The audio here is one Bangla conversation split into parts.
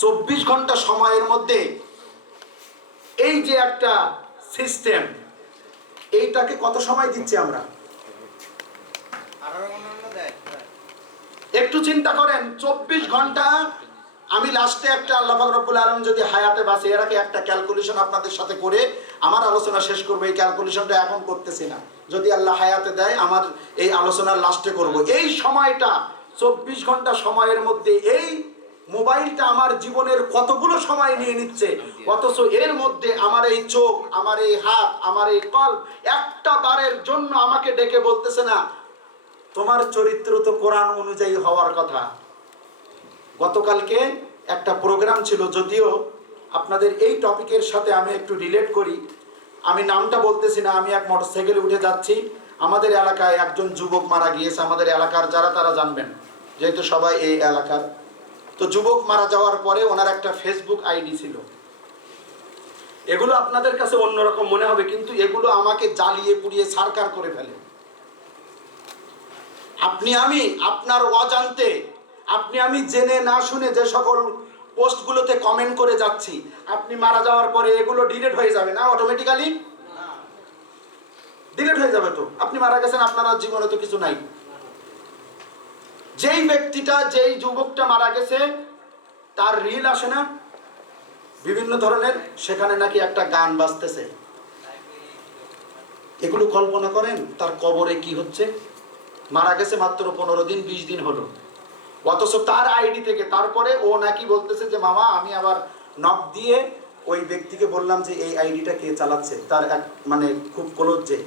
চব্বিশ ঘণ্টা সময়ের মধ্যে এই যে একটা সিস্টেম এইটাকে কত সময় দিচ্ছি আমরা? একটু চিন্তা করেন চব্বিশ ঘণ্টা আমি লাস্টে একটা আল্লাহ রব্বুল আলম যদি হায়াতে বাসে এর আগে একটা ক্যালকুলেশন আপনাদের সাথে করে আমার আলোচনা শেষ করব। এই ক্যালকুলেশনটা এখন করতেছি না। যদি আল্লাহ হায়াতে দেয় আমার এই আলোচনার লাস্টে করব। এই সময়টা চব্বিশ ঘণ্টা সময়ের মধ্যে এই মোবাইলটা আমার জীবনের কতগুলো সময় নিয়ে নিচ্ছে? অথচ এর মধ্যে আমার এই চোখ আমার এই হাত আমার এই কল একটা বারের জন্য আমাকে ডেকে বলতেছে না তোমার চরিত্র তো কোরআন অনুযায়ী হওয়ার কথা। গতকালকে একটা প্রোগ্রাম ছিল যদিও আপনাদের এই টপিকের সাথে আমি একটু রিলেট করি। আমি নামটা বলতেছি না আমি এক মোটরসাইকেলে উঠে যাচ্ছি। আমাদের এলাকায় একজন যুবক মারা গিয়েছে আমাদের এলাকার যারা তারা জানবেন যেহেতু সবাই এই এলাকার। তো যুবক মারা যাওয়ার পরে ওনার একটা ফেসবুক আইডি ছিল। এগুলো আপনাদের কাছে অন্যরকম মনে হবে কিন্তু এগুলো আমাকে জ্বালিয়ে পুড়িয়ে সারকার করে ফেলে। আপনি আমি আপনার অজান্তে আপনি আমি জেনে না শুনে যে সকল পোস্টগুলোতে কমেন্ট করে যাচ্ছি আপনি মারা যাওয়ার পরে এগুলো ডিলেট হয়ে যাবে না অটোমেটিক্যালি ডিলেট হয়ে যাবে তো? আপনি মারা গেছেন আপনার জীবনে তো কিছু নাই। যেই ব্যক্তিটা, যেই যুবকটা মারা গেছে, তার রিল আসে না? বিভিন্ন ধরনের, সেখানে নাকি একটা গান বাজতেছে। এগুলো কল্পনা করেন, তার কবরে কি হচ্ছে? মারা গেছে মাত্র পনেরো দিন, বিশ দিন হলো। অথচ তার আইডি থেকে, তারপরে ও নাকি বলতেছে যে, মামা, আমি আবার নক দিয়ে ওই ব্যক্তিকে বললাম যে, এই আইডিটা কে চালাচ্ছে? তার এক মানে খুব ক্লোজ যে।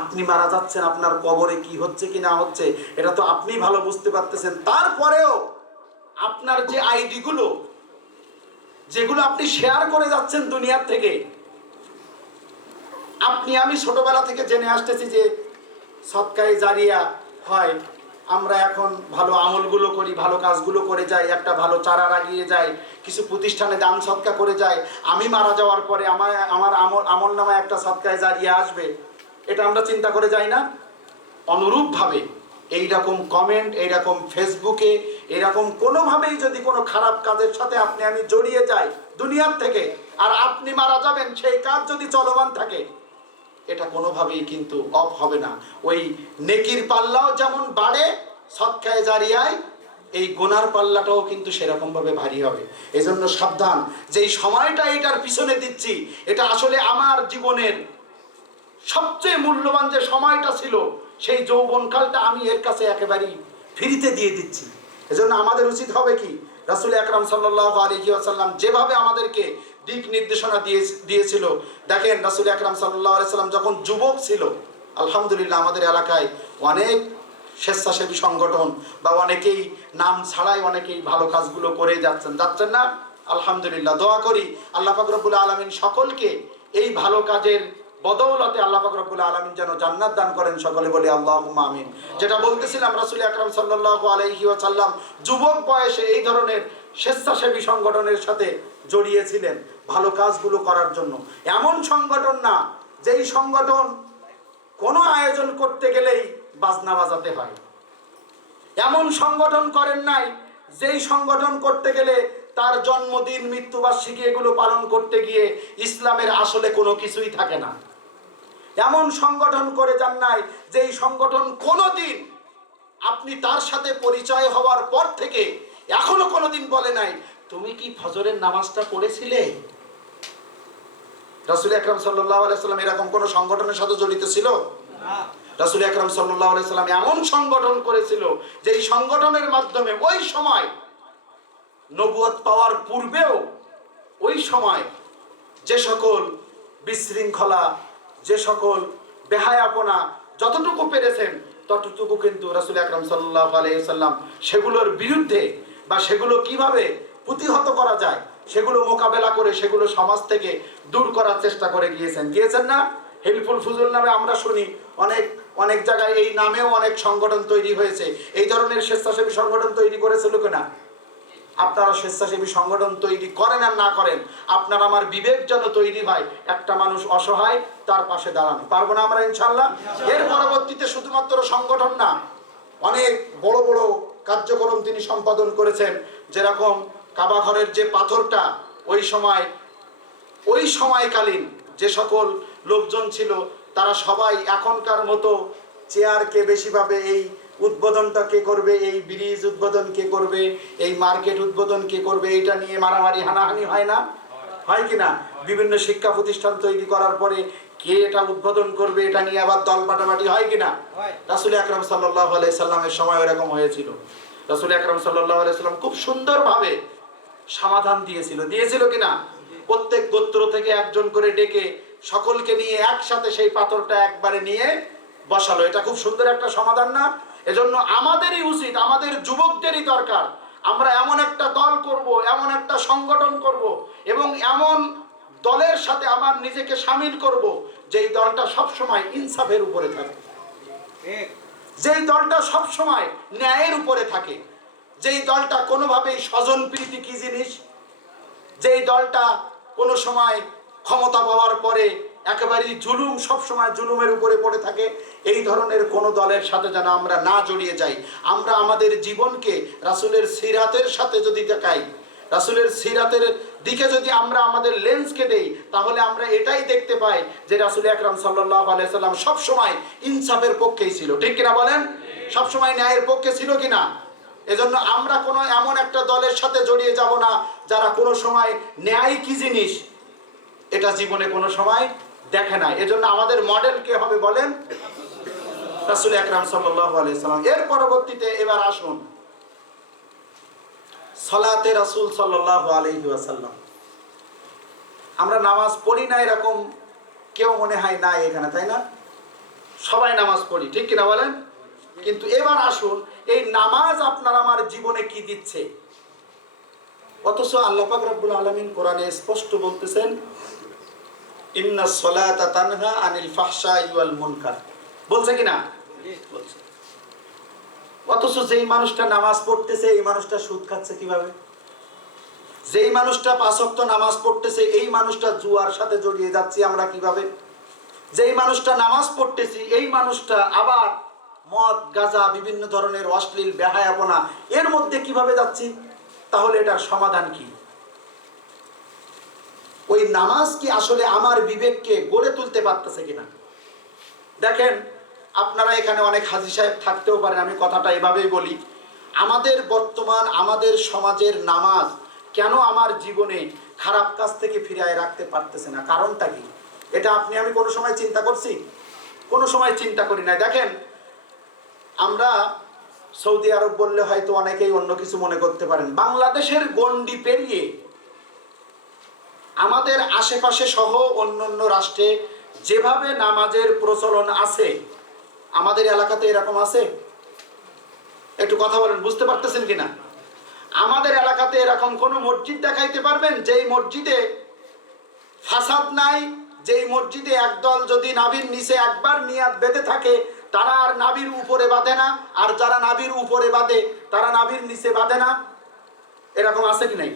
আপনি মারা যাচ্ছেন, আপনার কবরে কি হচ্ছে, কি না হচ্ছে, এটা তো আপনি ভালো বুঝতে পারতেছেন। তারপরেও আপনার যে আইডিগুলো, যেগুলো আপনি শেয়ার করে যাচ্ছেন দুনিয়ার থেকে, আপনি, আমি ছোটবেলা থেকে জেনে আসতেছি যে সৎকায় জারিয়া হয়, আমরা এখন ভালো আমলগুলো করি, ভালো কাজগুলো করে যাই, একটা ভালো চারা লাগিয়ে যাই, কিছু প্রতিষ্ঠানে দান সৎকা করে যাই, আমি মারা যাওয়ার পরে আমার আমার আমল আমল নামায় একটা সৎকায় জারিয়া আসবে। এটা আমরা চিন্তা করে যাই না। অনুরূপভাবে এইরকম কমেন্ট এইরকম ফেসবুকে এরকম কোনোভাবেই যদি কোনো খারাপ কাজের সাথে আপনি আমি জড়িয়ে যাই দুনিয়ার থেকে, আর আপনি মারা যাবেন, সেই কাজ যদি চলমান থাকে, এটা কোনোভাবেই কিন্তু অফ হবে না। ওই নেকির পাল্লাও যেমন বাড়ে, সৎকায় জারিয়ায়, এই গোনার পাল্লাটাও কিন্তু সেরকমভাবে ভারী হবে। এজন্য সাবধান যে এই সময়টা এটার পিছনে দিচ্ছি, এটা আসলে আমার জীবনের সবচেয়ে মূল্যবান যে সময়টা ছিল, সেই যৌবনকালটা আমি এর কাছে একেবারেই ফ্রিতে দিয়ে দিচ্ছি। এজন্য আমাদের উচিত হবে কি, রাসুল আকরাম সাল্লাহ আলহি আসাল্লাম যেভাবে আমাদেরকে দিক নির্দেশনা দিয়ে, দিয়েছিল। দেখেন, রাসুল আকরাম সাল্লাহ সাল্লাম যখন যুবক ছিল, আলহামদুলিল্লাহ আমাদের এলাকায় অনেক স্বেচ্ছাসেবী সংগঠন বা অনেকেই নাম ছাড়াই অনেকেই ভালো কাজগুলো করে যাচ্ছেন। যাচ্ছেন না? আলহামদুলিল্লাহ, দোয়া করি আল্লাহ ফাকরবুল আলমিন সকলকে এই ভালো কাজের বদৌলতে আল্লাহ ফাকরবুল আলমিন যেন জান্নাত দান করেন সকলে বলে আল্লাহ আমিন। যেটা বলতেছিলাম রাসুল আকরাম সাল্লাহ আলহি সাল্লাম যুবক বয়সে এই ধরনের স্বেচ্ছাসেবী সংগঠনের সাথে জড়িয়েছিলেন ভালো কাজগুলো করার জন্য। এমন সংগঠন না, যেই সংগঠন কোনো আয়োজন করতে গেলেই বাজনা বাজাতে হয়। এমন সংগঠন করেন নাই, যেই সংগঠন করতে গেলে তার জন্মদিন, মৃত্যুবার্ষিকী এগুলো পালন করতে গিয়ে ইসলামের আসলে কোনো কিছুই থাকে না। এমন সংগঠন করে যান নাই যেই সংগঠন কোনোদিন আপনি তার সাথে পরিচয় হওয়ার পর থেকে এখনও কোনোদিন বলে নাই তুমি কি ফজরের নামাজটা পড়েছিলে? রাসুল আকরাম সাল্লাহ আলাইসাল্লাম এরকম কোনো সংগঠনের সাথে জড়িত ছিল? রাসুল আকরাম সাল্লাহ আলাইসাল্লাম এমন সংগঠন করেছিল যে এই সংগঠনের মাধ্যমে ওই সময় নবুয়ত পাওয়ার পূর্বেও ওই সময় যে সকল বিশৃঙ্খলা যে সকল বেহায়াপনা যতটুকু পেরেছেন, ততটুকু কিন্তু রাসুল আকরাম সাল্লাহ আলাইসাল্লাম সেগুলোর বিরুদ্ধে বা সেগুলো কীভাবে প্রতিহত করা যায়, সেগুলো মোকাবেলা করে সেগুলো সমাজ থেকে দূর করার চেষ্টা করে গিয়েছেন। গিয়েছেন না? হেল্পফুল ফুজুল নামে আমরা শুনি, অনেক অনেক জায়গায় এই নামেও অনেক সংগঠন তৈরি হয়েছে। এই ধরনের স্বেচ্ছাসেবী সংগঠন তৈরি করেছিল কিনা? আপনারা স্বেচ্ছাসেবী সংগঠন তৈরি করেন আর না করেন, আপনার আমার বিবেক যেন তৈরি হয়। একটা মানুষ অসহায়, তার পাশে দাঁড়ানো। পারব না আমরা ইনশাল্লাহ এর পরবর্তীতে শুধুমাত্র সংগঠন না, অনেক বড় বড় কার্যক্রম তিনি সম্পাদন করেছেন। যেরকম কাবাঘরের যে পাথরটা, ওই সময়, ওই সময়কালীন যে সকল লোকজন ছিল, তারা সবাই এখনকার মতো চেয়ারকে বেশিভাবে এই উদ্বোধনটা কে করবে? এই ব্রিজ উদ্বোধন কে করবে? এই মার্কেট উদ্বোধন কে করবে? এইটা নিয়ে মারামারি হানাহানি হয় না? হয় কি না? বিভিন্ন শিক্ষা প্রতিষ্ঠান তৈরি করার পরে কে এটা উদ্বোধন করবে? এটা নিয়ে আবার দল পাটাপাটি হয় কি না? রাসুল আকরম সাল্লাহ সাল্লামের সময় এরকম হয়েছিল। রাসুল আকরম সাল্লাহ সাল্লাম খুব সুন্দরভাবে সমাধান দিয়েছিল। দিয়েছিল কিনা প্রত্যেক গোত্র থেকে একজন করে ডেকে সকলকে নিয়ে একসাথে সেই পাথরটা একবারে নিয়ে বসালো। এটা খুব সুন্দর একটা সমাধান না? এজন্য আমাদেরই উচিত, আমাদের যুবকদেরই দরকার। আমরা এমন একটা দল করব, এমন একটা সংগঠন করব এবং এমন দলের সাথে আমার নিজেকে সামিল করব যেই দলটা সবসময় ইনসাফের উপরে থাকে। যেই দলটা সব সময় ন্যায়ের উপরে থাকে। যেই দলটা কোনোভাবেই স্বজন প্রীতি কি জিনিস? যেই দলটা কোনো সময় ক্ষমতা পাওয়ার পরে একেবারেই জুলুম সব সময় জুলুমের উপরে পড়ে থাকে। এই ধরনের কোনো দলের সাথে যেন আমরা না জড়িয়ে যাই। আমরা আমাদের জীবনকে রাসূলের সিরাতের সাথে যদি দেখাই, রাসূলের সিরাতের দিকে যদি আমরা আমাদের লেন্সকে দেই, তাহলে আমরা এটাই দেখতে পাই যে রাসূল আকরাম সাল্লাল্লাহু আলাইহি সবসময় ইনসাফের পক্ষেই ছিল। ঠিক কিনা বলেন? সবসময় ন্যায়ের পক্ষে ছিল কিনা? এজন্য আমরা কোনো এমন একটা দলের সাথে জড়িয়ে যাব না যারা কোনো সময় ন্যায় কি জিনিস, এটা জীবনে কোনো সময় দেখে না এজন্য আমাদের মডেল কে হবে বলেন? রাসূল আলাইহি সাল্লাম। এর পরবর্তীতে এবার আসুন। সলাতে রাসূল ওয়াসাল্লাম। আমরা নামাজ পড়ি না এরকম কেউ মনে হয় নাই এখানে, তাই না? সবাই নামাজ পড়ি, ঠিক কিনা বলেন? কিন্তু এবার আসুন, এই নামাজ আপনার আমার জীবনে কি দিচ্ছে? অথচ আল্লাহ পাক রব্বুল আলামিন কোরআনে স্পষ্ট বলতেছেন ইন্না সলাতা তানহা আনিল ফাহশাই ওয়াল মুনকার। বলছে কি না অথচ যেই মানুষটা নামাজ পড়তেছে, এই মানুষটা সুদ খাচ্ছে কীভাবে? যেই মানুষটা পাঁচক্ত নামাজ পড়তেছে, এই মানুষটা জুয়ার সাথে জড়িয়ে যাচ্ছি আমরা কীভাবে? যেই মানুষটা নামাজ পড়তেছি, এই মানুষটা আবার মদ, গাঁজা, বিভিন্ন ধরনের অশ্লীল, বেহায়াপনা, এর মধ্যে কীভাবে যাচ্ছি? তাহলে এটার সমাধান কি? ওই নামাজ কি আসলে আমার বিবেককে গড়ে তুলতে পারতেছে কিনা? দেখেন, আপনারা এখানে অনেক হাজি সাহেব থাকতেও পারেন, আমি কথাটা এভাবেই বলি। আমাদের বর্তমান, আমাদের সমাজের নামাজ কেন আমার জীবনে খারাপ কাজ থেকে ফিরিয়ে রাখতে পারতেছে না? কারণটা কি? এটা আপনি, আমি কোনো সময় চিন্তা করছি? কোনো সময় চিন্তা করি না দেখেন, আমরা সৌদি আরব বললে হয়তো অনেকেই অন্য কিছু মনে করতে পারেন। বাংলাদেশের গণ্ডি পেরিয়ে আমাদের আশেপাশে সহ অন্য অন্য রাষ্ট্রে যেভাবে নামাজের প্রচলন আছে, আমাদের এলাকাতে এরকম আছে? একটু কথা বলেন, বুঝতে পারতেছেন কিনা? আমাদের এলাকাতে এরকম কোনো মসজিদ দেখাইতে পারবেন? যেই মসজিদে ফাসাদ নাই, যেই মসজিদে একদল যদি নাবির নিচে একবার নিয়াত বেঁধে থাকে, তারা আর নাবির উপরে বাঁধে না, আর যারা নাবির উপরে বাঁধে, তারা নাবির নিচে বাঁধে না? এরকম আছে কি নাই?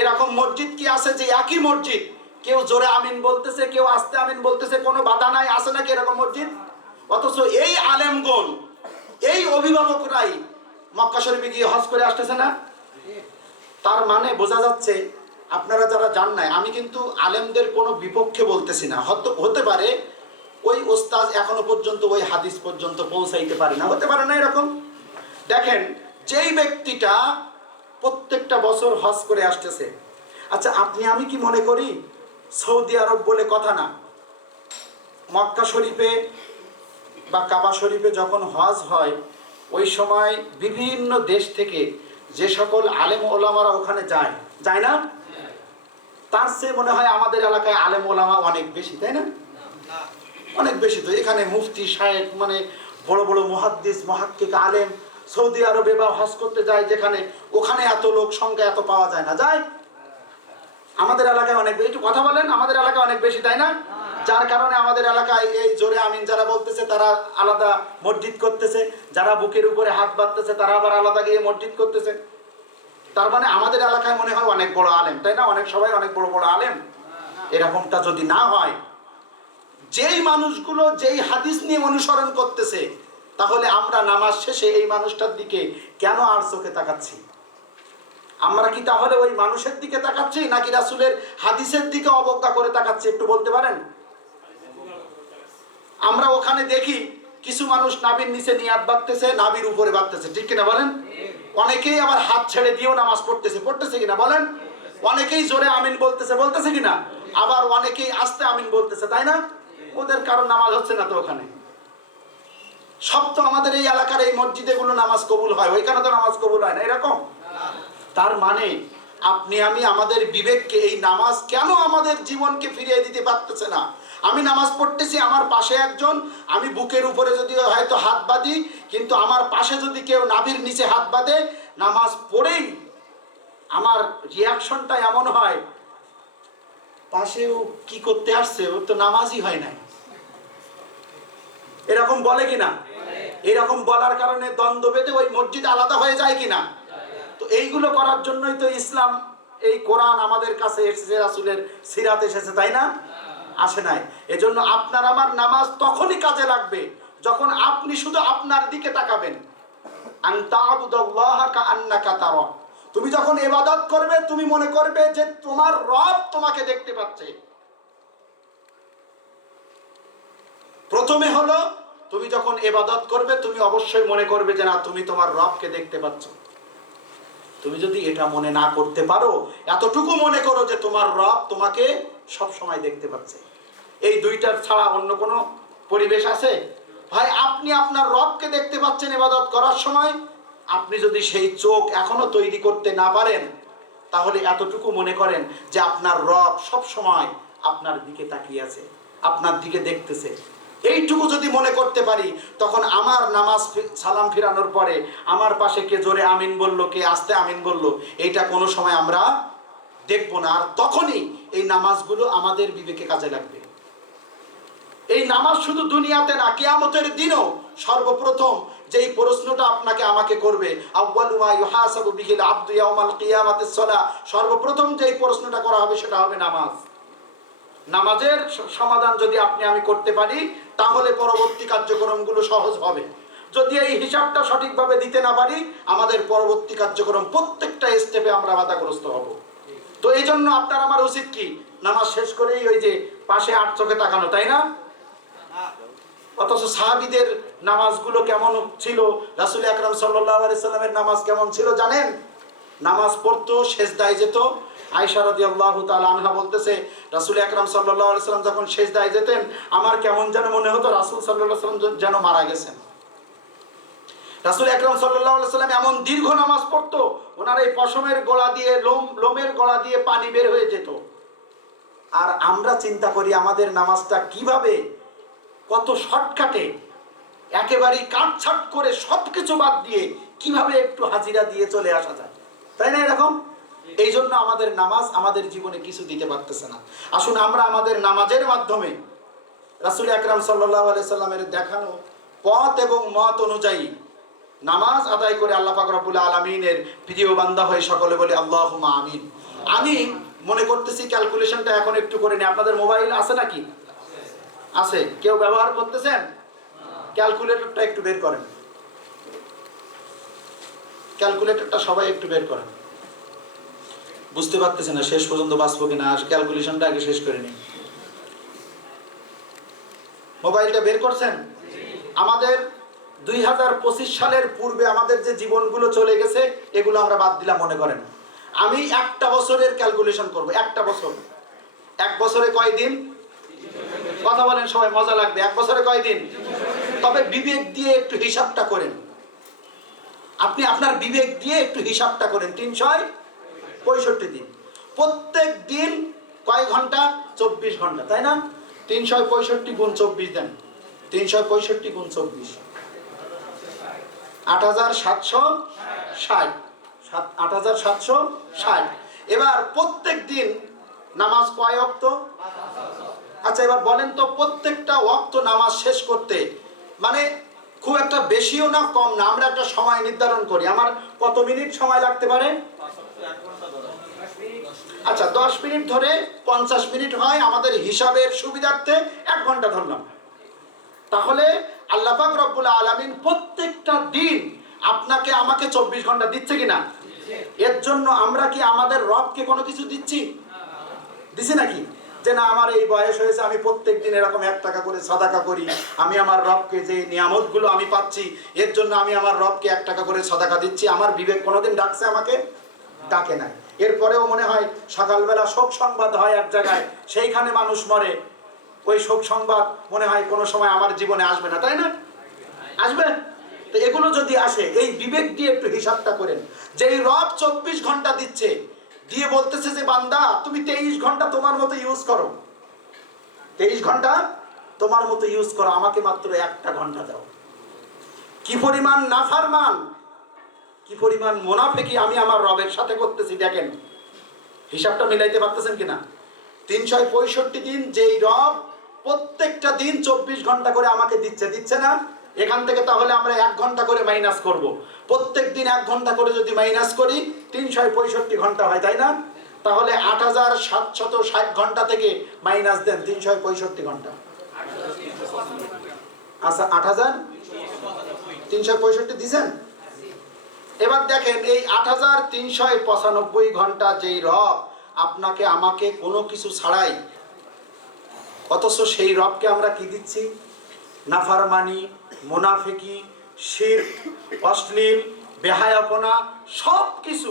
এরকম মসজিদ কি আছে যে একই মসজিদ? কেউ জোরে আমিন বলতেছে, কেউ আস্তে আমিন বলতেছে, কোনো বাধা নাই, আছে নাকি এরকম মসজিদ? অথচ এই আলেমগণ, এই অভিভাবকরাই মক্কা শরীফে গিয়ে হজ করে আসতেছে না? তার মানে বোঝা যাচ্ছে, আপনারা যারা জান নাই, আমি কিন্তু আলেমদের কোনো বিপক্ষে বলতেছি না। হতে পারে ওই ওস্তাজ এখনও পর্যন্ত ওই হাদিস পর্যন্ত পৌঁছাইতে পারে না। হতে পারে না এরকম? দেখেন, যেই ব্যক্তিটা প্রত্যেকটা বছর হজ করে আসতেছে। আচ্ছা আপনি, আমি কি মনে করি সৌদি আরব বলে কথা না? মক্কা শরীফে বা কাবা শরীফে যখন হজ হয়, ওই সময় বিভিন্ন দেশ থেকে যে সকল আলেম ওলামারা ওখানে যায়। যায় না? তার চেয়ে মনে হয় আমাদের এলাকায় আলেম ওলামা অনেক বেশি, তাই না? অনেক বেশি তো। এখানে মুফতি সাহেব মানে বড় বড় মহাদ্দিস, মহাক্কিক আলেম সৌদি আরবে বা হজ করতে যায় যেখানে, ওখানে এত লোক সংখ্যা এত পাওয়া যায় না। যায় আমাদের এলাকায় অনেক একটু কথা বলেন, আমাদের এলাকায় অনেক বেশি, তাই না? যার কারণে আমাদের এলাকায় এই জোরে আমিন যারা বলতেছে, তারা আলাদা মসজিদ করতেছে। যারা বুকের উপরে হাত বাঁধতেছে, তারা আবার আলাদা গিয়ে মসজিদ করতেছে। তার মানে আমাদের এলাকায় মনে হয় অনেক বড় আলেম, তাই না? অনেক সবাই অনেক বড় বড় আলেম। এরকমটা যদি না হয়, যেই মানুষগুলো যেই হাদিস নিয়ে অনুসরণ করতেছে তাহলে আমরা নামাজ শেষে এই মানুষটার দিকে কেন আর চোখে তাকাচ্ছি? আমরা কি তাহলে ওই মানুষের দিকে তাকাচ্ছি নাকি রাসুলের হাদিসের দিকে অবজ্ঞা করে তাকাচ্ছি একটু বলতে পারেন? আমরা ওখানে দেখি কিছু মানুষ নাবির নিচে নিয়াত বাঁধতেছে নাবির উপরে বাঁধতেছে। ঠিক কিনা বলেন? অনেকেই আবার হাত ছেড়ে দিয়েও নামাজ পড়তেছে। পড়তেছে কিনা বলেন? অনেকেই জোরে আমিন বলতেছে বলতেছে কিনা? আবার অনেকেই আস্তে আমিন বলতেছে, তাই না? ওদের কারণ নামাজ হচ্ছে না তো ওখানে। সব তো আমাদের এই এলাকার এই মসজিদে গুলো নামাজ কবুল হয়। ওইখানে তো নামাজ কবুল হয় না, এরকম? তার মানে আপনি, আমি, আমাদের বিবেককে এই নামাজ কেন আমাদের জীবনকে ফিরিয়ে দিতে পারতেছে না? আমি নামাজ পড়তেছি, আমার পাশে একজন, আমি বুকের উপরে যদি হয়তো হাত বাঁধি, কিন্তু আমার পাশে যদি কেউ নাভির নিচে হাত বাঁধে, নামাজ পড়েই আমার রিয়াকশনটা এমন হয়, পাশেও কি করতে আসছে? ওর তো নামাজই হয় নাই। এরকম বলে কিনা? এরকম বলার কারণে দ্বন্দ্ব বেঁধে ওই মসজিদ আলাদা হয়ে যায় কিনা? তো এইগুলো করার জন্যই তো ইসলাম, এই কোরআন আমাদের কাছে এসেছে, রাসুলের সিরাত এসেছে, তাই না? আসে নাই। এজন্য আপনার আমার নামাজ তখনই কাজে লাগবে যখন আপনি শুধু আপনার দিকে তাকাবেন। তুমি যখন এবাদত করবে, তুমি মনে করবে যে তোমার রব তোমাকে দেখতে পাচ্ছে। প্রথমে হলো, তুমি যখন এবাদত করবে, তুমি অবশ্যই মনে করবে যে না, তুমি তোমার রবকে দেখতে পাচ্ছ। তুমি যদি এটা মনে না করতে পারো, এতটুকু মনে করো যে তোমার রব তোমাকে সব সময় দেখতে পাচ্ছে। এই দুইটার ছাড়া অন্য কোনো পরিবেশ আছে? ভাই, আপনি আপনার রবকে দেখতে পাচ্ছেন এবাদত করার সময়। আপনি যদি সেই চোখ এখনও তৈরি করতে না পারেন, তাহলে এতটুকু মনে করেন যে আপনার রব সব সময় আপনার দিকে তাকিয়ে আছে, আপনার দিকে দেখতেছে। এইটুকু যদি মনে করতে পারি, তখন আমার নামাজ সালাম ফিরানোর পরে আমার পাশে কে জোরে আমিন বলল, কে আস্তে আমিন বলল, এইটা কোনো সময় আমরা দেখব না। আর তখনই এই নামাজগুলো আমাদের বিবেকে কাজে লাগবে। এই নামাজ শুধু দুনিয়াতে না, কিয়ামতের দিনও সর্বপ্রথম যেই প্রশ্নটা আপনাকে আমাকে করবে সর্বপ্রথম যেই প্রশ্নটা করা হবে সেটা হবে নামাজ। নামাজের সমাধান যদি আপনি আমি করতে পারি, তাহলে পরবর্তী কার্যক্রমগুলো সহজ হবে। যদি এই হিসাবটা সঠিকভাবে দিতে না পারি, আমাদের পরবর্তী কার্যক্রম প্রত্যেকটা স্টেপে আমরা বাধাগ্রস্ত হব। তো এই জন্য আপনার আমার উচিত কি? নামাজ শেষ করেই ওই যে পাশে আট চোখে তাকানো, তাই না? অথচ সাহাবিদের নামাজগুলো কেমন ছিল? রাসুল আকরাম সাল্লাহ সাল্লামের নামাজ কেমন ছিল জানেন? নামাজ পড়তো শেষ দায় যেত আল্লাহ আনহা বলতেছে, রাসুল সাল্লাহ সাল্লাম যখন শেষ দায় যেতেন, আমার কেমন যেন মনে হতো রাসুল সাল্লাহ সাল্লাম যেন মারা গেছেন। রাসুল সাল্লাহ সাল্লাম এমন দীর্ঘ নামাজ ওনার এই পশমের দিয়ে, লোম, লোমের দিয়ে পানি বের হয়ে যেত। আর আমরা চিন্তা করি আমাদের নামাজটা কীভাবে, কত শর্টকাটে, একেবারেই কাটছাট করে সব কিছু বাদ দিয়ে কীভাবে একটু হাজিরা দিয়ে চলে আসা যায়। তাই না এরকম? এই জন্য আমাদের নামাজ আমাদের জীবনে কিছু দিতে পারতেছে না। আসুন আমরা আমাদের নামাজের মাধ্যমে রাসুল আকরাম সাল্লাহ সাল্লামের দেখানো পথ এবং মত অনুযায়ী নামাজ আদায় করে আল্লাহ পাক রব্বুল আলমিনের প্রিয় বান্দা হয়ে সকলে বলে আল্লাহ আমিন। আমি মনে করতেছি ক্যালকুলেশনটা এখন একটু করে নিই। আপনাদের মোবাইল আছে নাকি? আছে। কেউ ব্যবহার করতেছেন? ক্যালকুলেটরটা একটু বের করেন। ক্যালকুলেটরটা সবাই একটু বের করেন। বুঝতে পারতেছে না, শেষ পর্যন্ত বাঁচবো কিনা ক্যালকুলেশনটা আগে শেষ করে নিন মোবাইলটা বের করছেন? আমাদের দুই হাজার পঁচিশ সালের পূর্বে আমাদের যে জীবনগুলো চলে গেছে, এগুলো আমরা বাদ দিলাম, মনে করেন। আমি একটা বছরের ক্যালকুলেশন করব, একটা বছর। এক বছরে কয় দিন? কথা বলেন সবাই, মজা লাগবে। এক বছরে কয় দিন? তবে বিবেক দিয়ে একটু হিসাবটা করেন। আপনি আপনার বিবেক দিয়ে একটু হিসাবটা করেন তিনশো পঁয়ষট্টি দিন। প্রত্যেক দিন কয় ঘণ্টা? চব্বিশ ঘণ্টা, তাই না? তিনশো পঁয়ষট্টি গুণ চব্বিশ দেন। তিনশো পঁয়ষট্টি গুণ চব্বিশ। আট হাজার সাতশো ষাট। সাত আট হাজার সাতশো ষাট। এবার প্রত্যেক দিন নামাজ কয় অক্ত? আচ্ছা এবার বলেন তো প্রত্যেকটা ওয়াক্ত নামাজ শেষ করতে মানে খুব একটা বেশিও না, কম না? আমরা একটা সময় নির্ধারণ করি। আমার কত মিনিট সময় লাগতে পারে? আচ্ছা দশ মিনিট ধরে পঞ্চাশ মিনিট হয় আমাদের হিসাবের সুবিধার্থে এক ঘণ্টা ধরলাম। তাহলে আল্লাপাক রব্বুল আলমিন প্রত্যেকটা দিন আপনাকে আমাকে চব্বিশ ঘণ্টা দিচ্ছে কিনা? এর জন্য আমরা কি আমাদের রবকে কোনো কিছু দিচ্ছি? দিছি নাকি? যে না, আমার এই বয়স হয়েছে, আমি প্রত্যেক দিন এরকম এক টাকা করে সাদাকা করি, আমি আমার রবকে যে নিয়ামতগুলো আমি পাচ্ছি, এর জন্য আমি আমার রবকে এক টাকা করে সাদাকা দিচ্ছি। আমার বিবেক কোনোদিন ডাকছে আমাকে? ডাকে নাই। এরপরেও মনে হয় সকালবেলা শোক সংবাদ হয় এক জায়গায়, সেইখানে মানুষ মরে। ওই শোক সংবাদ মনে হয় কোনো সময় আমার জীবনে আসবে না, তাই না? আসবে? তো এগুলো যদি আসে, এই বিবেক দিয়ে একটু হিসাবটা করেন। যে এই রব চব্বিশ ঘণ্টা দিচ্ছে, দিয়ে বলতেছে যে, বান্দা, তুমি তেইশ ঘণ্টা তোমার মতো ইউজ করো। তেইশ ঘণ্টা তোমার মতো ইউজ করো, আমাকে মাত্র একটা ঘণ্টা দাও। কি পরিমাণ নাফারমান কি পরিমাণ মোনাফেকি আমি আমার রবের সাথে করতেছি দেখেন? হিসাবটা মিলাইতে পারতেছেন কিনা? তিনশো পঁয়ষট্টি দিন যেই রব প্রত্যেকটা দিন চব্বিশ ঘণ্টা করে আমাকে দিচ্ছে দিচ্ছে না? এখান থেকে তাহলে আমরা এক ঘণ্টা করে মাইনাস করব। প্রত্যেক দিন এক ঘণ্টা করে যদি মাইনাস করি তিনশো পঁয়ষট্টি ঘণ্টা হয়, তাই না? তাহলে আট হাজার সাতশত ষাট ঘণ্টা থেকে মাইনাস দেন তিনশো পঁয়ষট্টি ঘণ্টা। আচ্ছা আট হাজার? তিনশো পঁয়ষট্টি দিছেন? এবার দেখেন, এই আট হাজার তিনশো পঁচানব্বই ঘণ্টা যেই রব আপনাকে, আমাকে কোনো কিছু ছাড়াই, অথচ সেই রবকে আমরা কি দিচ্ছি? নাফারমানি, মোনাফেকি, শির, অশ্লীল, বেহায়াপনা সব কিছু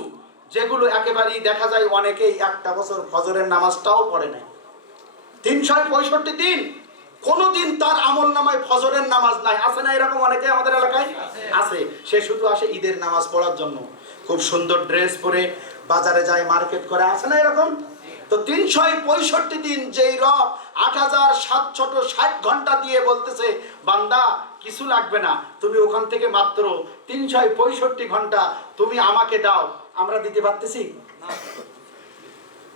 যেগুলো একেবারেই দেখা যায় অনেকেই একটা বছর ফজরের নামাজটাও পড়ে নেয় তিনশো পঁয়ষট্টি দিন কোনোদিন তার আমল নামায় ফজরের নামাজ নাই। আছে না এরকম অনেকে আমাদের এলাকায়? আছে। সে শুধু আসে ঈদের নামাজ পড়ার জন্য। খুব সুন্দর ড্রেস পরে বাজারে যায়, মার্কেট করে। আছে না এরকম? তো তিনশো পঁয়ষট্টি দিন যেই রব আট হাজার সাতশত ষাট ঘণ্টা দিয়ে বলতেছে, বান্দা, কিছু লাগবে না। তুমি ওখান থেকে মাত্র তিনশো পঁয়ষট্টি ঘণ্টা তুমি আমাকে দাও। আমরা দিতে পারতেছি?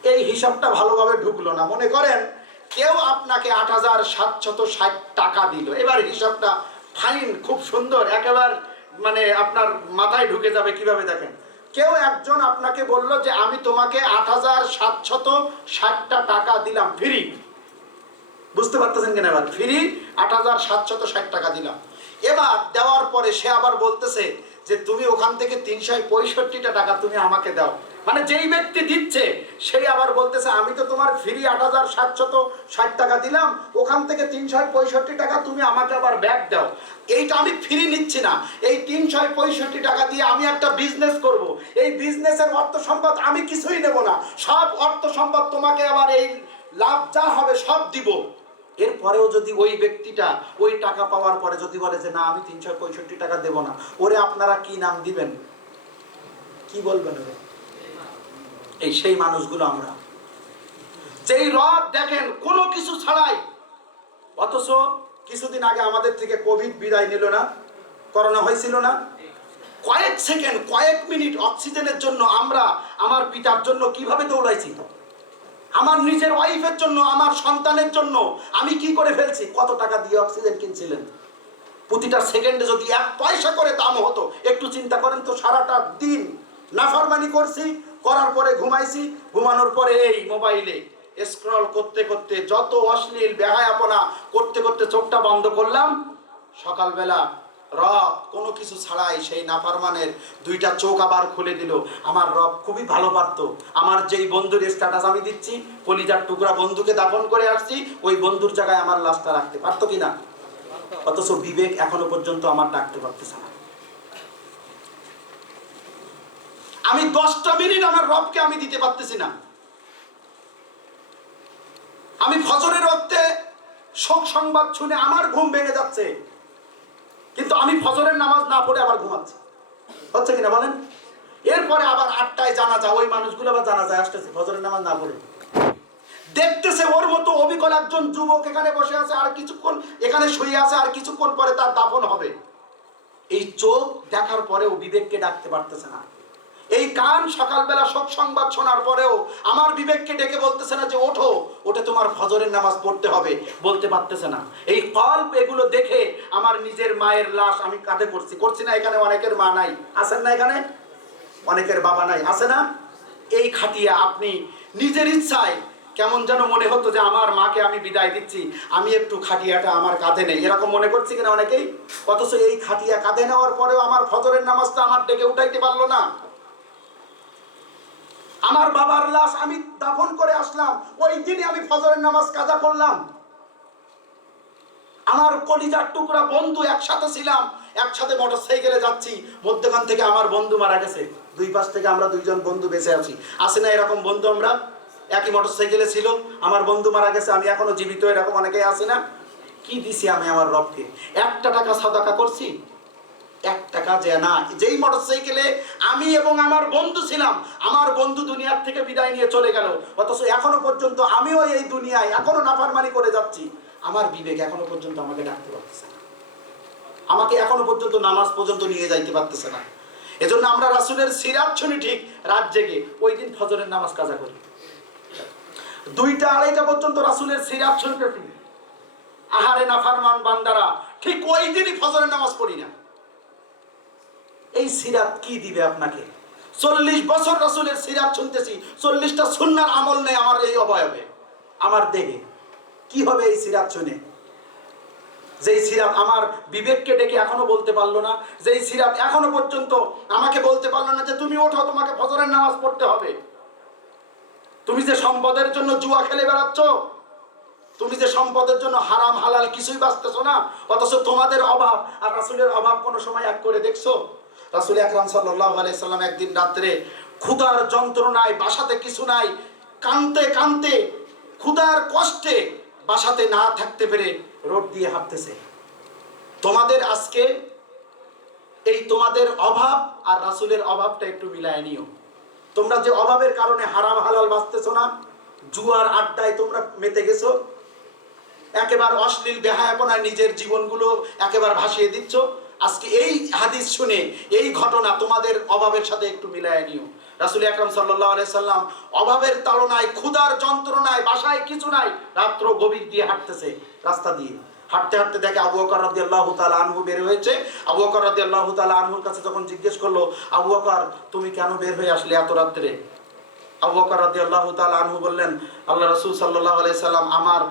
এই হিসাবটা ভালোভাবে ঢুকলো না। মনে করেন কেউ আপনাকে আট হাজার সাতশত ষাট টাকা দিল। এবার হিসাবটা ফাইন খুব সুন্দর। একেবারে মানে আপনার মাথায় ঢুকে যাবে কীভাবে দেখেন। কেউ একজন আপনাকে বলল যে, আমি তোমাকে আট হাজার সাতশত ষাটটা টাকা দিলাম ফ্রি বুঝতে পারতেছেন কিনা এবার? ফ্রি আট হাজার সাতশত ষাট টাকা দিলাম। এবার দেওয়ার পরে সে আবার বলতেছে যে, তুমি ওখান থেকে তিনশো পঁয়ষট্টিটা টাকা তুমি আমাকে দাও। মানে যেই ব্যক্তি দিচ্ছে, সেই আবার বলতেছে, আমি তো তোমার ফ্রি আট হাজার সাতশত ষাট টাকা দিলাম, ওখান থেকে তিনশো পঁয়ষট্টি টাকা তুমি আমাকে আবার ব্যাক দাও। এইটা আমি ফ্রি নিচ্ছি না। এই তিনশো পঁয়ষট্টি টাকা দিয়ে আমি একটা বিজনেস করব। এই বিজনেসের অর্থ সম্পদ আমি কিছুই নেব না। সব অর্থ সম্পদ তোমাকে আবার এই লাভ যা হবে সব দিব। এরপরেও যদি ওই ব্যক্তিটা ওই টাকা পাওয়ার পরে যদি বলে যে, না, আমি তিনশো পঁয়ষট্টি টাকা দেব না। ওরে আপনারা কি নাম দিবেন? কি বলবেন ওরে? এই সেই মানুষগুলো আমরা। যেই রব দেখেন, কোনো কিছু ছাড়াই। অথচ কিছুদিন আগে আমাদের থেকে কোভিড বিদায় নিল না, করোনা হয়েছিল না। কয়েক সেকেন্ড, কয়েক মিনিট অক্সিজেনের জন্য আমরা আমার পিতার জন্য কীভাবে দৌড়াইছি? আমার নিজের ওয়াইফের জন্য, আমার সন্তানের জন্য আমি কি করে ফেলছি? কত টাকা দিয়ে অক্সিজেন কিনছিলেন? প্রতিটা সেকেন্ডে যদি এক পয়সা করে দাম হতো, একটু চিন্তা করেন তো সারাটা দিন নাফরমানি করছি করার পরে ঘুমাইছি, ঘুমানোর পরে এই মোবাইলে স্ক্রল করতে করতে যত অশ্লীল, বেহায়াপনা করতে করতে চোখটা বন্ধ করলাম। সকালবেলা রব কোনো কিছু ছাড়াই সেই নাফারমানের দুইটা চোখ আবার খুলে দিল। আমার রব খুবই ভালো পারতো। আমার যেই বন্ধুর স্ট্যাটাস আমি দিচ্ছি, কলিজার টুকরা বন্ধুকে দাপন করে আসছি, ওই বন্ধুর জায়গায় আমার লাশটা রাখতে পারতো কিনা? অথচ বিবেক এখনও পর্যন্ত আমার ডাকতে পারতেছে না। আমি দশটা মিনিট আমার রবকে আমি দিতে পারতেছি না। আমি ফজরের রক্তে শোক সংবাদ শুনে আমার ঘুম ভেঙে যাচ্ছে। কিন্তু আমি ফজরের নামাজ না পড়ে আবার ঘুমাচ্ছি। হচ্ছে কিনা বলেন? এরপরে আবার আটটায় জানা যায় ওই মানুষগুলো আবার জানা যায় আসতেছে ফজরের নামাজ না পড়ে। দেখতেছে ওর মতো অবিকল একজন যুবক এখানে বসে আছে, আর কিছুক্ষণ এখানে শুয়ে আছে, আর কিছুক্ষণ পরে তার দাফন হবে। এই চোখ দেখার পরেও বিবেককে ডাকতে পারতেছে না। এই কান সকালবেলা শোক সংবাদ শোনার পরেও আমার বিবেককে ডেকে বলতেছে না যে ওঠো, ওঠে তোমার ফজরের নামাজ পড়তে হবে, বলতে পারতেছে না। এই কল্প এগুলো দেখে আমার নিজের মায়ের লাশ আমি কাঁধে করছি। করছি না এখানে অনেকের মা নাই। আছেন না এখানে? অনেকের বাবা নাই। আছে না? এই খাটিয়া আপনি নিজের ইচ্ছায় কেমন যেন মনে হতো যে আমার মাকে আমি বিদায় দিচ্ছি, আমি একটু খাটিয়াটা আমার কাঁধে নেই। এরকম মনে করছি কিনা অনেকেই? অথচ এই খাটিয়া কাঁধে নেওয়ার পরেও আমার ফজরের নামাজটা আমার ডেকে উঠাইতে পারল না। আমার বাবার লাশ আমি দাফন করে আসলাম। ওই দিনই আমি ফজরের নামাজ কাজা করলাম। আমার কলিজার টুকরা বন্ধু একসাথে ছিলাম, একসাথে মোটর সাইকেলে যাচ্ছি। মধ্যখান থেকে আমার বন্ধু মারা গেছে। দুই পাশ থেকে আমরা দুইজন বন্ধু বেঁচে আছি। আছে না এরকম বন্ধু আমরা? একই মোটর সাইকেলে ছিল, আমার বন্ধু মারা গেছে, আমি এখনও জীবিত, এরকম অনেকেই আছে না? কি দিছি আমি আমার রবকে? একটা টাকা সাদাকা করছি? এক টাকা যে না। যেই মোটর সাইকেলে আমি এবং আমার বন্ধু ছিলাম, আমার বন্ধু দুনিয়ার থেকে বিদায় নিয়ে চলে গেল। অথচ এখনও পর্যন্ত আমিও এই দুনিয়ায় এখনও নাফারমানি করে যাচ্ছি। আমার বিবেক এখনও পর্যন্ত আমাকে ডাকতে পারতেছে না। আমাকে এখনও পর্যন্ত নামাজ পর্যন্ত নিয়ে যাইতে পারতেছে না। এজন্য আমরা রাসুলের সিরাত শুনি ঠিক রাত জেগে। ওই দিন ফজরের নামাজ কাজা করি। দুইটা আড়াইটা পর্যন্ত রাসুলের সিরাত শুনতেছি আহারে নাফারমান বান্দারা, ঠিক ওই দিনই ফজরের নামাজ পড়ি না। এই সিরাত কি দিবে আপনাকে? চল্লিশ বছর রাসুলের সিরাত শুনতেছি, চল্লিশটা সুন্নার আমল নেই আমার এই অবয়বে। আমার দেহে। কি হবে এই সিরাত শুনে? যেই সিরাত আমার বিবেককে ডেকে এখনও বলতে পারল না, যেই সিরাত এখনও পর্যন্ত আমাকে বলতে পারল না যে তুমি ওঠো, তোমাকে ফজরের নামাজ পড়তে হবে। তুমি যে সম্পদের জন্য জুয়া খেলে বেড়াচ্ছ, তুমি যে সম্পদের জন্য হারাম, হালাল কিছুই বাঁচতেছো না, অথচ তোমাদের অভাব আর রাসুলের অভাব কোনো সময় এক করে দেখছ? রাসুল আকরাম সাল্লাহ আলাইসাল্লাম একদিন রাত্রে ক্ষুধার যন্ত্রণায় বাসাতে কিছু নাই, কানতে কানতে ক্ষুধার কষ্টে বাসাতে না থাকতে পেরে রোড দিয়ে হাঁটতেছে। তোমাদের আজকে এই তোমাদের অভাব আর রাসুলের অভাবটা একটু মিলায় নিও। তোমরা যে অভাবের কারণে হারাম হালাল বাঁচতেছো না, জুয়ার আড্ডায় তোমরা মেতে গেছো, একেবারে অশ্লীল বেহায়াপনায় নিজের জীবনগুলো একেবারে ভাসিয়ে দিচ্ছ আজকে এই হাদিস শুনে, এই ঘটনা তোমাদের অভাবের সাথে একটু মিলায় নিও। রাসুল আকরম সাল্লাহ সাল্লাম অভাবের তাড়নায়, ক্ষুধার যন্ত্রণায়, বাসায় কিছু নাই, রাত্র গভীর দিয়ে হাঁটতেছে রাস্তা দিয়ে। হাঁটতে হাঁটতে দেখে আবু বকর রাদি আল্লাহ আনহু বের হয়েছে। আবু বকর রাদি আল্লাহ আনহুর কাছে যখন জিজ্ঞেস করল, আবু বকর, তুমি কেন বের হয়ে আসলে এত রাত্রে? আবু বকর রাদি আল্লাহ আনহু বললেন, আল্লাহ রসুল সাল্লাহ সাল্লাম, আমার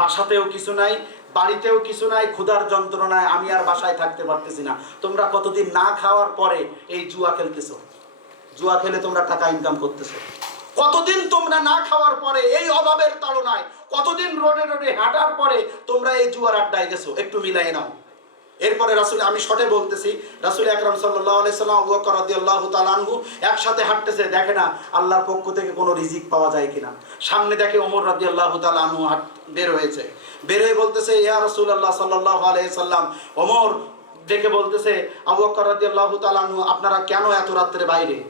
বাসাতেও কিছু নাই বাড়িতেও কিছু নাই, ক্ষুধার যন্ত্রণায় আমি আর বাসায় থাকতে পারতেছি না। তোমরা কতদিন না খাওয়ার পরে এই জুয়া খেলতেছো? জুয়া খেলে তোমরা টাকা ইনকাম করতেছো। কতদিন তোমরা না খাওয়ার পরে এই অভাবের তাড়নায়, কতদিন রোডে রোডে হাঁটার পরে তোমরা এই জুয়ার আড্ডায় গেছো? একটু মিলাই নাও। এরপরে রাসুল, আমি শটে বলতেছি, রাসুল আকরাম সাল্লাহ আলাইসাল্লাম একসাথে হাঁটতেছে, দেখে না আল্লাহর পক্ষ থেকে কোনো রিজিক পাওয়া যায় কিনা। সামনে দেখে ওমর রাদিয়াল্লাহু তাআলা আনহু হাঁট, বের হয়েছে। বের হয়ে বলতেছে, ইয়া রাসূলুল্লাহ সাল্লাল্লাহু আলাইহি সাল্লাম, ওমর দেখে বলতেছে, আবু বকর রাদিয়াল্লাহু তাআলা আনহু, আপনারা কেন এত রাত্রে বাইরে?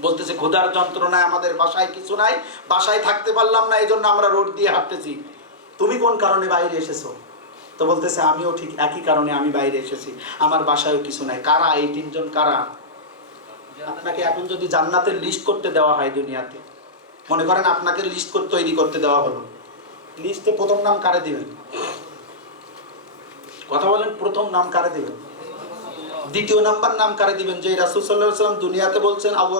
বলতেছে, ক্ষুধার যন্ত্রণায় আমাদের বাসায় কিছু নাই, বাসায় থাকতে পারলাম না এই জন্য আমরা রোড দিয়ে হাঁটতেছি। তুমি কোন কারণে বাইরে এসেছ? তো বলতেছে, আমিও ঠিক একই কারণে আমি বাইরে এসেছি। আমার বাসায়ও কিছু নাই। কারা? এই তিনজন কারা? আপনাকে এখন যদি জান্নাতের লিস্ট করতে দেওয়া হয় দুনিয়াতে, মনে করেন আপনাকে লিস্ট করে তৈরি করতে দেওয়া হলো। লিস্টে প্রথম নাম কারে দিবেন? কথা বলেন, প্রথম নাম কারে দিবেন? দ্বিতীয় নাম্বার নাম কারে দিবেন? যে রাসুল সাল্লাহ দুনিয়াতে বলছেন, আবু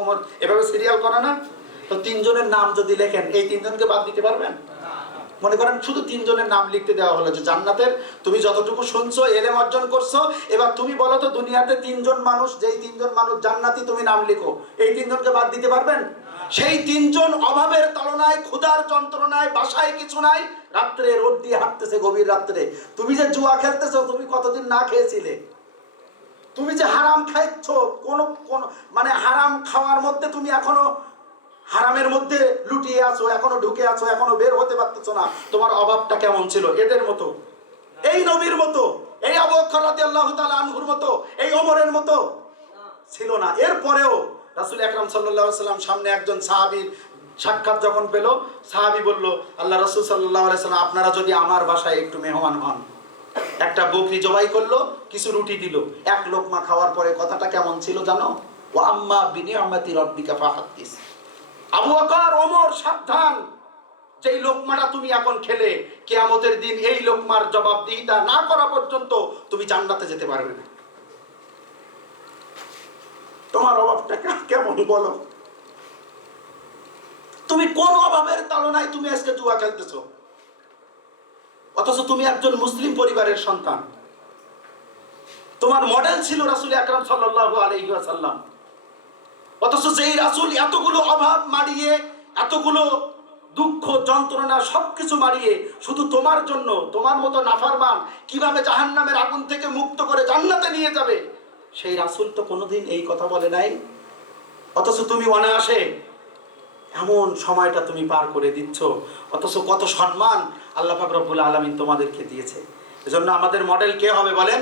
ওমর। এভাবে সিরিয়াল করে না? তো তিনজনের নাম যদি লেখেন, এই তিনজনকে বাদ দিতে পারবেন? মনে করেন শুধু তিনজনের নাম লিখতে দেওয়া হলো যে জান্নাতের তুমি যতটুকু শুনছো, এলেম অর্জন করছ, এবার তুমি বলো তো দুনিয়াতে তিনজন মানুষ, যেই তিনজন মানুষ জান্নাতি তুমি নাম লিখো, এই তিনজনকে বাদ দিতে পারবেন? সেই তিনজন অভাবের তাড়নায় ক্ষুধার যন্ত্রণায়, বাসায় কিছু নাই, রাত্রে রোদ দিয়ে হাঁটতেছে গভীর রাত্রে। তুমি যে জুয়া খেলতেছো, তুমি কতদিন না খেয়েছিলে? তুমি যে হারাম খাইছো, কোন কোন মানে হারাম খাওয়ার মধ্যে তুমি এখনও হারামের মধ্যে লুটিয়ে আছো, এখনও ঢুকে আছো, এখনও বের হতে পারতেছো না, তোমার অভাবটা কেমন ছিল? এদের মতো। এই নবীর মতো, এই আনহুর মতো, এই ওমরের মতো ছিল না। এরপরেও রাসুল সাল্লাহ সাল্লাম সামনে একজন সাহাবীর সাক্ষাৎ যখন পেল, সাহাবী বলল, আল্লাহ রসুল সাল্লাহ সাল্লাম, আপনারা যদি আমার বাসায় একটু মেহমান হন। একটা বকরি জবাই করল, কিছু রুটি দিল। এক লোকমা খাওয়ার পরে কথাটা কেমন ছিল জানো? ও আম্মা বিনিয়ামাতি রব্বিকা ফাহাদ্দিস। আবু বকর, ওমর, সাবধান। যেই লোকমাটা তুমি এখন খেলে, কেয়ামতের দিন এই লোকমার জবাবদিহিতা না করা পর্যন্ত তুমি জান্নাতে যেতে পারবে না। তোমার অভাবটা কেমন বলো? তুমি কোন অভাবের তাড়নায় তুমি আজকে জুয়া খেলতেছো? অথচ তুমি একজন মুসলিম পরিবারের সন্তান। তোমার মডেল ছিল রাসুল আকরাম সাল্লাল্লাহু আলাইহি ওয়াসাল্লাম। অথচ যেই রাসূল এতগুলো অভাব মারিয়ে, এতগুলো দুঃখ, যন্ত্রণা সবকিছু মারিয়ে শুধু তোমার জন্য, তোমার মতো নাফারমান কীভাবে জাহান্নামের আগুন থেকে মুক্ত করে জান্নাতে নিয়ে যাবে? সেই রাসূল তো কোনোদিন এই কথা বলে নাই। অথচ তুমি অনায়াসে এমন সময়টা তুমি পার করে দিচ্ছ। অথচ কত সম্মান আল্লাহ পাক রব্বুল আলামিন তোমাদেরকে দিয়েছে। এজন্য আমাদের মডেল কে হবে বলেন?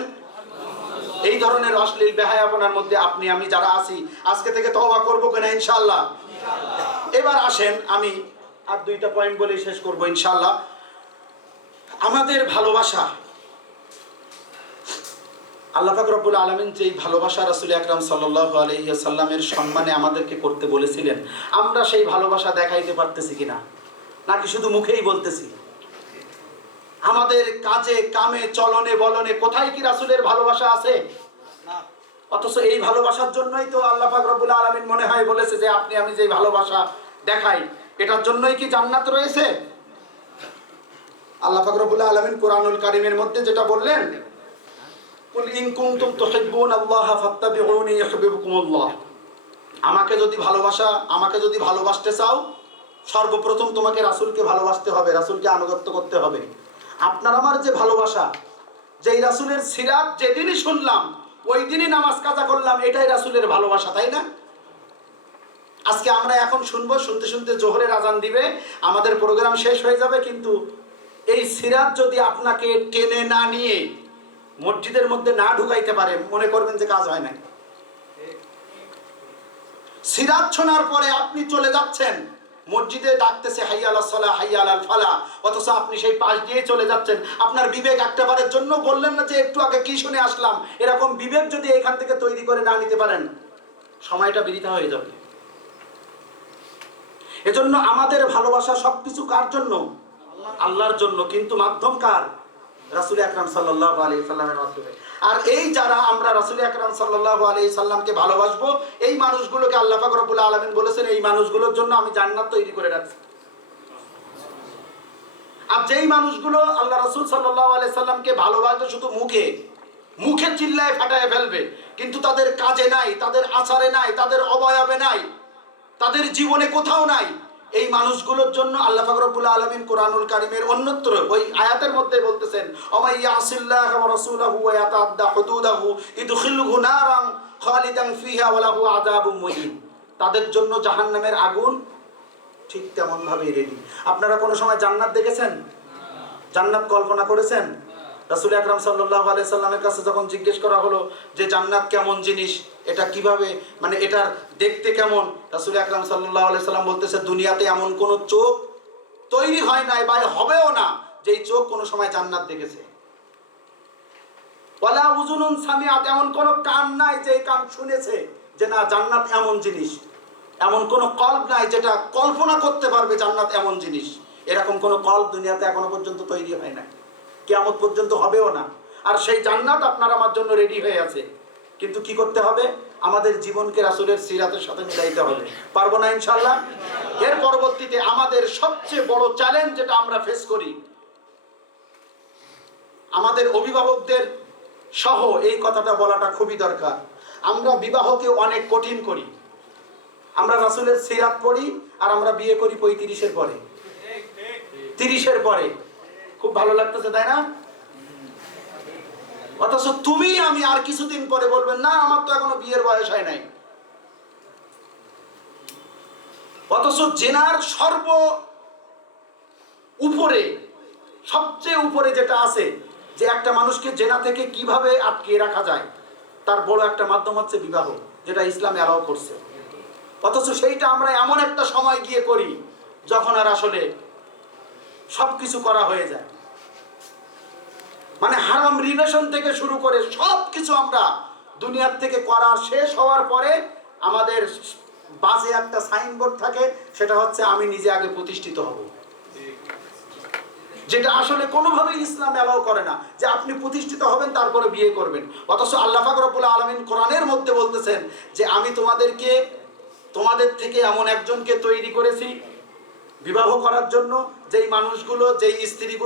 এই ধরনের অশ্লীল বেহায়াপনার মধ্যে আপনি, আমি যারা আছি, আজকে থেকে তওবা করব কিনা ইনশাআল্লাহ? এবার আসেন, আমি আর দুইটা পয়েন্ট বলে শেষ করব ইনশাল্লাহ আমাদের ভালোবাসা, আল্লাহ পাক রব্বুল আলামিন যেই ভালোবাসা রাসূল আকরাম সাল্লাল্লাহু আলাইহি সম্মানে আমাদেরকে করতে বলেছিলেন, আমরা সেই ভালোবাসা দেখাইতে পারতেছি কিনা? নাকি শুধু মুখেই বলতেছি? আমাদের কাজে কামে চলনে বলনে কোথায় কি রাসূলের ভালোবাসা আছে? অথচ এই ভালোবাসার জন্যই তো আল্লাহ পাক রব্বুল আলামিন মনে হয় বলেছে যে আপনি আমি যে ভালোবাসা দেখাই এটার জন্যই কি জান্নাত রয়েছে? আল্লাহ পাক আলমিন কোরআনুল কারিমের মধ্যে যেটা বললেন আমাকে যদি ভালোবাসা আমাকে যদি ভালোবাসতে চাও সর্বপ্রথম তোমাকে রাসূলকে ভালোবাসতে হবে রাসূলকে আনুগত্য করতে হবে। আপনার আমার যে ভালোবাসা, যেই রাসূলের সিরাত যেদিনই শুনলাম ওই দিনই নামাজ কাজা করলাম, এটাই রাসূলের ভালোবাসা, তাই না? আজকে আমরা এখন শুনব, শুনতে শুনতে জোহরের আজান দিবে, আমাদের প্রোগ্রাম শেষ হয়ে যাবে, কিন্তু এই সিরাত যদি আপনাকে টেনে না নিয়ে মসজিদের মধ্যে না ঢুকাইতে পারে, মনে করবেন যে কাজ হয় না সিরাত শোনার পরে আপনি চলে যাচ্ছেন মসজিদে ডাকতেছে, হাইয়া আলাহ সালা হাইয়া আল ফালা অথচ আপনি সেই পাশ দিয়ে চলে যাচ্ছেন। আপনার বিবেক একটাবারের জন্য বললেন না যে একটু আগে কি শুনে আসলাম? এরকম বিবেক যদি এখান থেকে তৈরি করে না নিতে পারেন, সময়টা বিরিতা হয়ে যাবে। এজন্য আমাদের ভালোবাসা সবকিছু কার জন্য? আল্লাহর জন্য। কিন্তু মাধ্যম কার? রাসুল আকরাম সাল্লাহ সাল্লামের মাধ্যমে। আর এই যারা আমরা রাসুল আকরাম সাল্লাহ আলী সাল্লামকে ভালোবাসবো, এই মানুষগুলোকে আল্লাহ পাক রব্বুল আলমিন বলেছেন, এই মানুষগুলোর জন্য আমি জান্নাত তৈরি করে রাখছি। আর যেই মানুষগুলো আল্লাহ রসুল সাল্লাহ আলি সাল্লামকে ভালোবাসবে শুধু মুখে মুখে চিল্লায় ফাটায় ফেলবে, কিন্তু তাদের কাজে নাই, তাদের আচারে নাই, তাদের অবয়বে নাই, তাদের জীবনে কোথাও নাই এই মানুষগুলোর জন্য আল্লাহ ফাকরবুল আলমিন কোরআনুল কারিমের অন্যত্র ওই আয়াতের মধ্যে বলতেছেন অমাইয়া আসিল্লাহ রাসূলাহু ওয়া ইয়াতাআদ্দা হুদুদাহু ইদখিলহু নারান খালিদান ফিহা ওয়া লাহু আযাবুম মুহিন। তাদের জন্য জাহান্নামের আগুন ঠিক তেমন ভাবেই রেডি আপনারা কোনো সময় জান্নাত দেখেছেন? জান্নাত কল্পনা করেছেন? রাসুল আকরাম সাল্লাহ আলাইসাল্লামের কাছে যখন জিজ্ঞেস করা হলো যে জান্নাত কেমন জিনিস, এটা কীভাবে মানে এটার দেখতে কেমন, রাসুল আকরাম সাল্লাহ আলাইসাল্লাম বলতেছে, দুনিয়াতে এমন কোনো চোখ তৈরি হয় নাই বা হবেও না, যেই চোখ কোনো সময় জান্নাত দেখেছে। ওয়ালা উজুনুন সামিয়াত এমন কোনো কান নাই যে কান শুনেছে যে না, জান্নাত এমন জিনিস। এমন কোনো কল্প নাই যেটা কল্পনা করতে পারবে জান্নাত এমন জিনিস। এরকম কোনো কল্প দুনিয়াতে এখনও পর্যন্ত তৈরি হয় না কেয়ামত পর্যন্ত হবেও না। আর সেই জান্নাত আপনার আমার জন্য রেডি হয়ে আছে। কিন্তু কি করতে হবে? আমাদের জীবনকে রাসুলের সিরাতের সাথে মিলাইতে হবে। পারব না ইনশাল্লাহ এর পরবর্তীতে আমাদের সবচেয়ে বড় চ্যালেঞ্জ যেটা আমরা ফেস করি, আমাদের অভিভাবকদের সহ এই কথাটা বলাটা খুবই দরকার। আমরা বিবাহকে অনেক কঠিন করি। আমরা রাসুলের সিরাত পড়ি আর আমরা বিয়ে করি পঁয়ত্রিশের পরে। তিরিশের পরে। খুব ভালো লাগতেছে, তাই না? অথচ তুমি আমি আর কিছুদিন পরে বলবেন, না, আমার তো এখনও বিয়ের বয়স হয় নাই। অথচ জেনার সর্ব উপরে, সবচেয়ে উপরে যেটা আছে, যে একটা মানুষকে জেনা থেকে কীভাবে আটকিয়ে রাখা যায়, তার বড় একটা মাধ্যম হচ্ছে বিবাহ, যেটা ইসলাম অ্যালাউ করছে। অথচ সেইটা আমরা এমন একটা সময় গিয়ে করি, যখন আর আসলে সব কিছু করা হয়ে যায়। মানে হারাম রিলেশন থেকে শুরু করে সব কিছু আমরা দুনিয়ার থেকে করা শেষ হওয়ার পরে আমাদের বাসে একটা সাইনবোর্ড থাকে, সেটা হচ্ছে আমি নিজে আগে প্রতিষ্ঠিত হব। যেটা আসলে কোনোভাবেই ইসলাম অ্যালাউ করে না, যে আপনি প্রতিষ্ঠিত হবেন, তারপরে বিয়ে করবেন। অথচ আল্লাহ ফাকরবুল আলমিন কোরআনের মধ্যে বলতেছেন যে, আমি তোমাদেরকে, তোমাদের থেকে এমন একজনকে তৈরি করেছি বিবাহ করার জন্য যেই মানুষগুলো যেই স্ত্রীগুলো